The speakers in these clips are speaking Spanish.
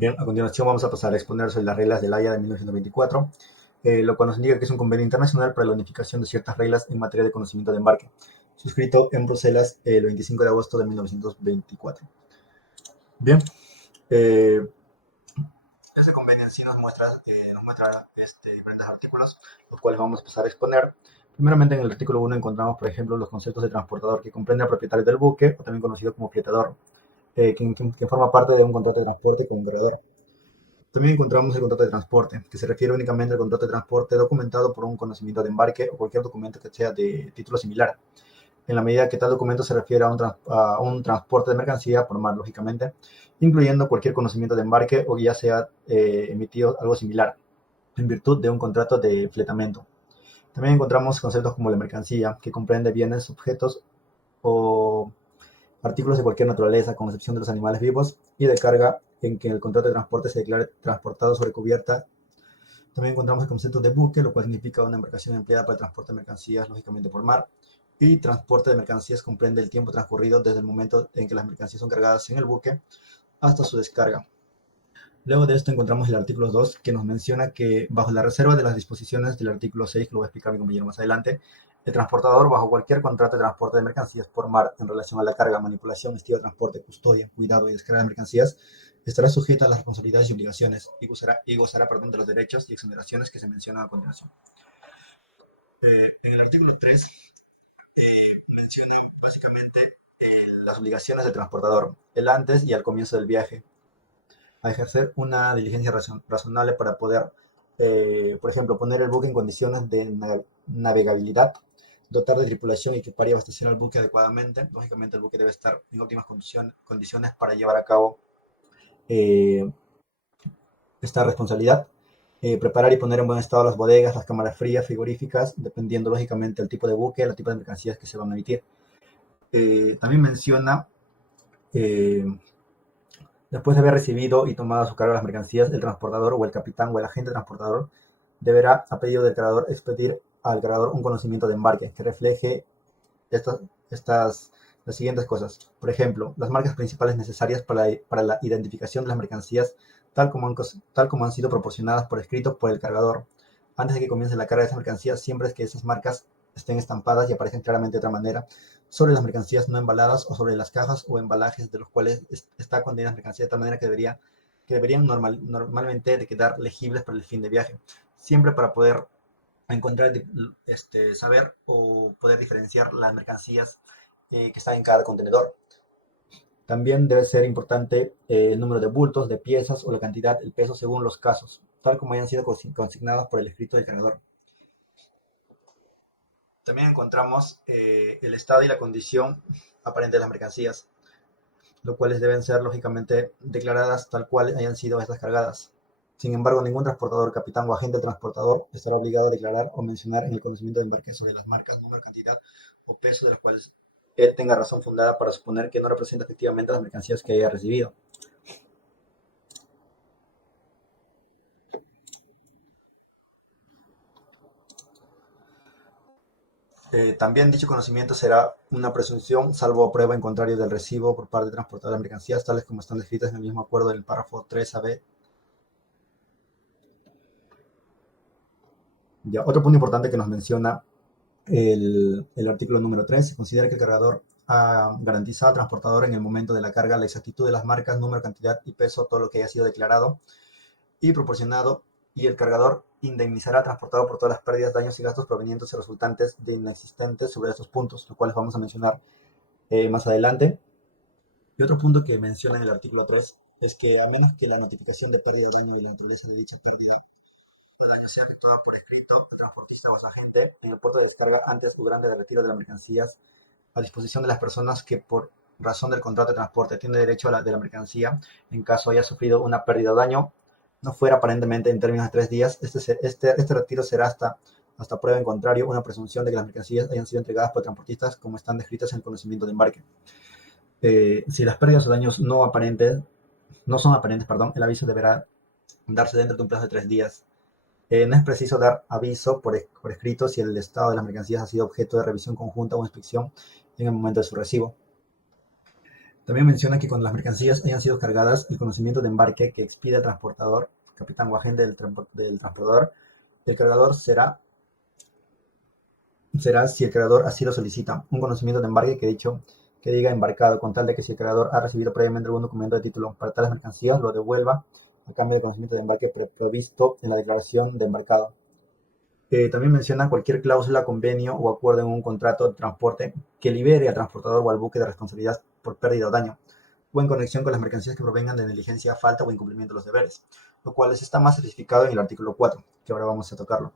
Bien, a continuación vamos a pasar a exponer sobre las reglas del Haya de 1924, lo cual nos indica que es un convenio internacional para la unificación de ciertas reglas en materia de conocimiento de embarque, suscrito en Bruselas el 25 de agosto de 1924. Bien, eh, este convenio en sí nos muestra diferentes artículos, los cuales vamos a pasar a exponer. Primeramente, en el artículo 1 encontramos, por ejemplo, los conceptos de transportador, que comprende al propietario del buque, o también conocido como fletador, que forma parte de un contrato de transporte con un cargador. También encontramos el contrato de transporte, que se refiere únicamente al contrato de transporte documentado por un conocimiento de embarque o cualquier documento que sea de título similar, en la medida que tal documento se refiere a un transporte de mercancía por mar, lógicamente, incluyendo cualquier conocimiento de embarque o que ya sea emitido algo similar, en virtud de un contrato de fletamento. También encontramos conceptos como la mercancía, que comprende bienes, objetos o artículos de cualquier naturaleza, con excepción de los animales vivos, y de carga en que el contrato de transporte se declare transportado sobre cubierta. También encontramos el concepto de buque, lo cual significa una embarcación empleada para el transporte de mercancías, lógicamente por mar. Y transporte de mercancías comprende el tiempo transcurrido desde el momento en que las mercancías son cargadas en el buque hasta su descarga. Luego de esto encontramos el artículo 2, que nos menciona que bajo la reserva de las disposiciones del artículo 6, que lo voy a explicar mi compañero más adelante, el transportador, bajo cualquier contrato de transporte de mercancías por mar en relación a la carga, manipulación, estilo de transporte, custodia, cuidado y descarga de mercancías, estará sujeta a las responsabilidades y obligaciones y gozará de los derechos y exoneraciones que se mencionan a continuación. En el artículo 3 menciona básicamente las obligaciones del transportador, el antes y al comienzo del viaje, a ejercer una diligencia razonable para poder, por ejemplo, poner el buque en condiciones de navegabilidad, dotar de tripulación, equipar y abastecer al buque adecuadamente. Lógicamente el buque debe estar en óptimas condiciones para llevar a cabo eh, esta responsabilidad. Preparar y poner en buen estado las bodegas, las cámaras frías, frigoríficas, dependiendo lógicamente del tipo de buque, el tipo de mercancías que se van a emitir. También menciona eh, después de haber recibido y tomado a su cargo las mercancías, el transportador o el capitán o el agente transportador deberá, a pedido del cargador, expedir al cargador un conocimiento de embarque que refleje estas, las siguientes cosas. Por ejemplo, las marcas principales necesarias para la identificación de las mercancías, tal como han sido proporcionadas por escrito por el cargador. Antes de que comience la carga de esas mercancías, siempre es que esas marcas estén estampadas y aparezcan claramente de otra manera sobre las mercancías no embaladas o sobre las cajas o embalajes de los cuales está contenida la mercancía, de tal manera que deberían normalmente de quedar legibles para el fin de viaje. Siempre para poder encontrar, saber o poder diferenciar las mercancías que están en cada contenedor. También debe ser importante el número de bultos, de piezas o la cantidad, el peso según los casos, tal como hayan sido consignados por el escrito del cargador. También encontramos el estado y la condición aparente de las mercancías, lo cuales deben ser lógicamente declaradas tal cual hayan sido estas cargadas. Sin embargo, ningún transportador, capitán o agente transportador estará obligado a declarar o mencionar en el conocimiento de embarque sobre las marcas, número, cantidad o peso de las cuales él tenga razón fundada para suponer que no representa efectivamente las mercancías que haya recibido. También dicho conocimiento será una presunción, salvo prueba en contrario del recibo por parte del transportador de mercancías, tales como están descritas en el mismo acuerdo del párrafo 3AB. Ya, otro punto importante que nos menciona el artículo número 3, se considera que el cargador garantiza al transportador en el momento de la carga la exactitud de las marcas, número, cantidad y peso, todo lo que haya sido declarado y proporcionado, y el cargador indemnizará al transportador por todas las pérdidas, daños y gastos provenientes y resultantes de inexistentes sobre estos puntos, los cuales vamos a mencionar más adelante. Y otro punto que menciona en el artículo 3 es que a menos que la notificación de pérdida o daño y la naturaleza de dicha pérdida o daño sea efectuada por escrito al transportista o a su agente en el puerto de descarga antes o durante el retiro de las mercancías a disposición de las personas que por razón del contrato de transporte tiene derecho de la mercancía, en caso haya sufrido una pérdida o daño, no fuera aparentemente en términos de 3 días, este retiro será hasta prueba en contrario una presunción de que las mercancías hayan sido entregadas por transportistas como están descritas en el conocimiento de embarque. Si las pérdidas o daños no son aparentes, el aviso deberá darse dentro de un plazo de 3 días. No es preciso dar aviso por escrito si el estado de las mercancías ha sido objeto de revisión conjunta o inspección en el momento de su recibo. También menciona que cuando las mercancías hayan sido cargadas, el conocimiento de embarque que expida el transportador, capitán o agente del transportador, el cargador será si el cargador así lo solicita, un conocimiento de embarque que diga embarcado, con tal de que si el cargador ha recibido previamente algún documento de título para tales mercancías, lo devuelva a cambio del conocimiento de embarque previsto en la declaración de embarcado. También menciona cualquier cláusula, convenio o acuerdo en un contrato de transporte que libere al transportador o al buque de responsabilidad por pérdida o daño, o en conexión con las mercancías que provengan de negligencia, falta o incumplimiento de los deberes, lo cual está más especificado en el artículo 4, que ahora vamos a tocarlo.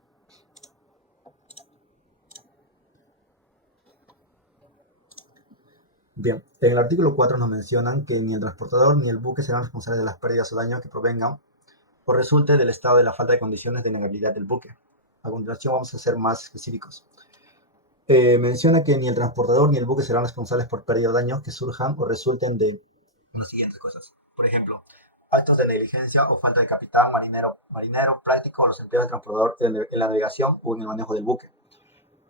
Bien, en el artículo 4 nos mencionan que ni el transportador ni el buque serán responsables de las pérdidas o daños que provengan o resulte del estado de la falta de condiciones de navegabilidad del buque. A continuación vamos a ser más específicos. Menciona que ni el transportador ni el buque serán responsables por pérdida o daños que surjan o resulten de las siguientes cosas. Por ejemplo, actos de negligencia o falta de capitán, marinero práctico o los empleados del transportador en la navegación o en el manejo del buque.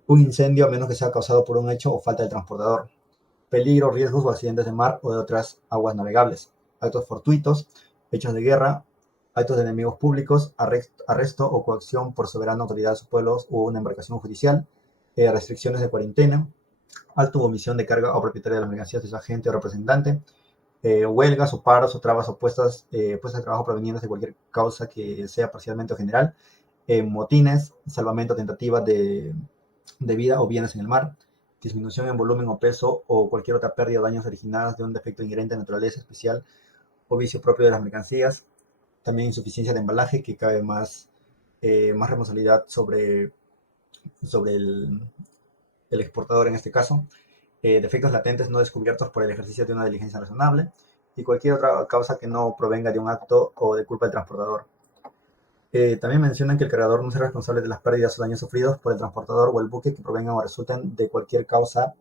Un incendio a menos que sea causado por un hecho o falta del transportador. Peligro, riesgos o accidentes de mar o de otras aguas navegables. Actos fortuitos, hechos de guerra, actos de enemigos públicos, arresto o coacción por soberana autoridad de sus pueblos o una embarcación judicial, restricciones de cuarentena, acto u omisión de carga o propietario de las mercancías de su agente o representante, huelgas o paros o trabas o puestas de trabajo provenientes de cualquier causa que sea parcialmente o general, motines, salvamento, tentativa de vida o bienes en el mar, disminución en volumen o peso o cualquier otra pérdida o daños originadas de un defecto inherente a naturaleza especial o vicio propio de las mercancías, también insuficiencia de embalaje que cabe más responsabilidad sobre el exportador en este caso, defectos latentes no descubiertos por el ejercicio de una diligencia razonable y cualquier otra causa que no provenga de un acto o de culpa del transportador. También mencionan que el cargador no será responsable de las pérdidas o daños sufridos por el transportador o el buque que provengan o resulten de cualquier causa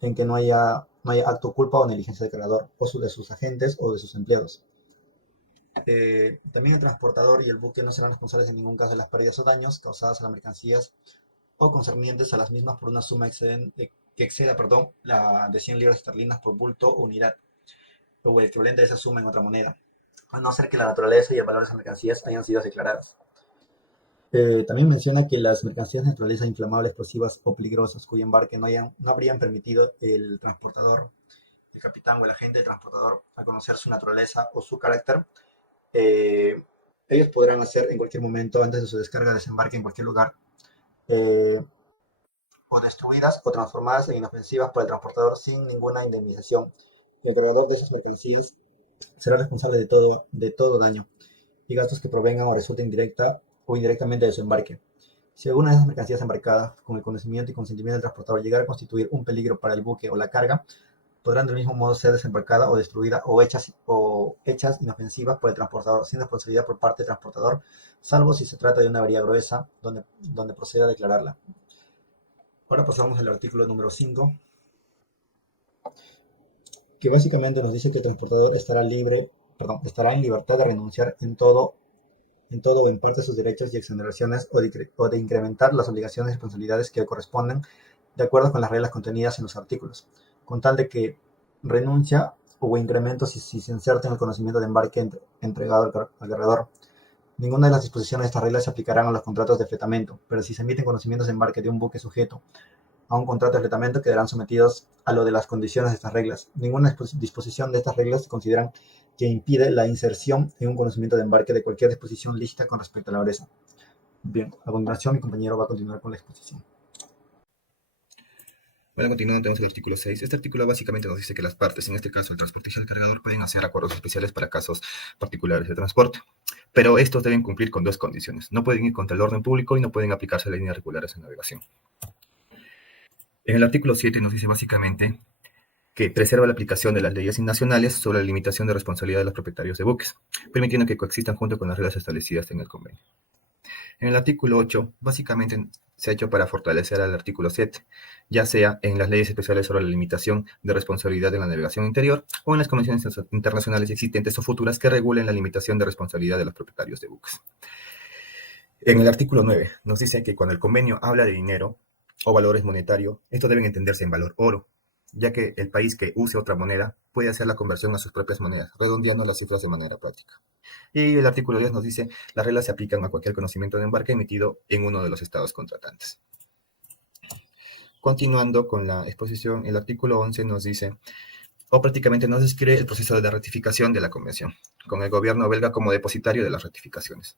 en que no haya acto, culpa o negligencia del cargador, o de sus agentes o de sus empleados. También el transportador y el buque no serán responsables en ningún caso de las pérdidas o daños causadas a las mercancías o concernientes a las mismas por una suma que exceda la de 100 libras esterlinas por bulto o unidad, o el equivalente a esa suma en otra moneda, a no ser que la naturaleza y el valor de esas mercancías hayan sido declaradas. También menciona que las mercancías de naturaleza inflamable, explosivas o peligrosas cuyo embarque no habrían permitido el transportador, el capitán o el agente del transportador a conocer su naturaleza o su carácter, eh, ellos podrán hacer en cualquier momento antes de su descarga, desembarque en cualquier lugar, eh, o destruidas o transformadas en inofensivas por el transportador sin ninguna indemnización. El cargador de esas mercancías será responsable de todo daño y gastos que provengan o resulten directa o indirectamente de su embarque. Si alguna de esas mercancías embarcadas, con el conocimiento y consentimiento del transportador, llegara a constituir un peligro para el buque o la carga, podrán del mismo modo ser desembarcada o destruida o hechas inofensivas por el transportador, sin responsabilidad por parte del transportador, salvo si se trata de una avería gruesa, donde proceda a declararla. Ahora pasamos al artículo número 5, que básicamente nos dice que el transportador estará en libertad de renunciar en todo o en parte de sus derechos y exoneraciones o de incrementar las obligaciones y responsabilidades que le corresponden de acuerdo con las reglas contenidas en los artículos, con tal de que renuncia o incremento si se inserta en el conocimiento de embarque entregado al cargador. Ninguna de las disposiciones de estas reglas se aplicarán a los contratos de fletamento, pero si se emiten conocimientos de embarque de un buque sujeto a un contrato de fletamento quedarán sometidos a lo de las condiciones de estas reglas. Ninguna disposición de estas reglas consideran que impide la inserción en un conocimiento de embarque de cualquier disposición lícita con respecto a la empresa. Bien, a continuación mi compañero va a continuar con la exposición. Bueno, continuando, tenemos el artículo 6. Este artículo básicamente nos dice que las partes, en este caso el transportista y el cargador, pueden hacer acuerdos especiales para casos particulares de transporte. Pero estos deben cumplir con dos condiciones. No pueden ir contra el orden público y no pueden aplicarse a líneas regulares de navegación. En el artículo 7 nos dice básicamente que preserva la aplicación de las leyes nacionales sobre la limitación de responsabilidad de los propietarios de buques, permitiendo que coexistan junto con las reglas establecidas en el convenio. En el artículo 8, básicamente se ha hecho para fortalecer al artículo 7, ya sea en las leyes especiales sobre la limitación de responsabilidad en la navegación interior o en las convenciones internacionales existentes o futuras que regulen la limitación de responsabilidad de los propietarios de buques. En el artículo 9 nos dice que cuando el convenio habla de dinero o valores monetarios, estos deben entenderse en valor oro. ya que el país que use otra moneda puede hacer la conversión a sus propias monedas, redondeando las cifras de manera práctica. Y el artículo 10 nos dice, las reglas se aplican a cualquier conocimiento de embarque emitido en uno de los estados contratantes. Continuando con la exposición, el artículo 11 nos dice, o prácticamente nos describe el proceso de ratificación de la convención, con el gobierno belga como depositario de las ratificaciones.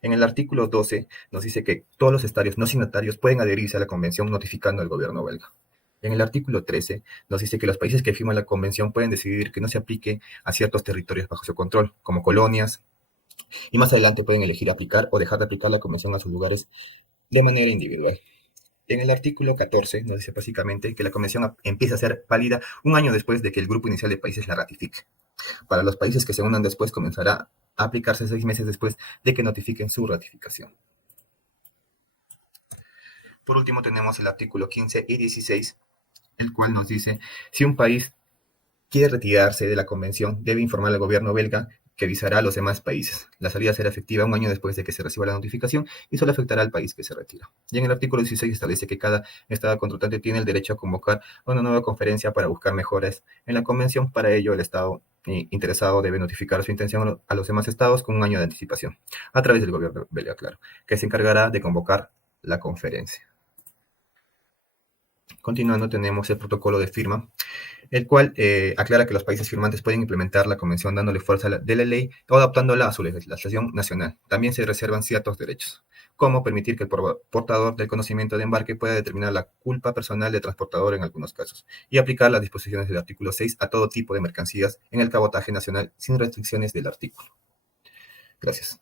En el artículo 12 nos dice que todos los estados no signatarios pueden adherirse a la convención notificando al gobierno belga. En el artículo 13 nos dice que los países que firman la convención pueden decidir que no se aplique a ciertos territorios bajo su control, como colonias, y más adelante pueden elegir aplicar o dejar de aplicar la convención a sus lugares de manera individual. En el artículo 14 nos dice básicamente que la convención empieza a ser válida un año después de que el grupo inicial de países la ratifique. Para los países que se unan después comenzará a aplicarse 6 meses después de que notifiquen su ratificación. Por último tenemos el artículo 15 y 16, el cual nos dice, si un país quiere retirarse de la convención, debe informar al gobierno belga que avisará a los demás países. La salida será efectiva un año después de que se reciba la notificación y solo afectará al país que se retira. Y en el artículo 16 establece que cada estado contratante tiene el derecho a convocar una nueva conferencia para buscar mejoras en la convención. Para ello, el estado interesado debe notificar su intención a los demás estados con un año de anticipación, a través del gobierno belga, claro, que se encargará de convocar la conferencia. Continuando, tenemos el protocolo de firma, el cual aclara que los países firmantes pueden implementar la convención dándole fuerza de la ley o adaptándola a su legislación nacional. También se reservan ciertos derechos, como permitir que el portador del conocimiento de embarque pueda determinar la culpa personal del transportador en algunos casos, y aplicar las disposiciones del artículo 6 a todo tipo de mercancías en el cabotaje nacional sin restricciones del artículo. Gracias.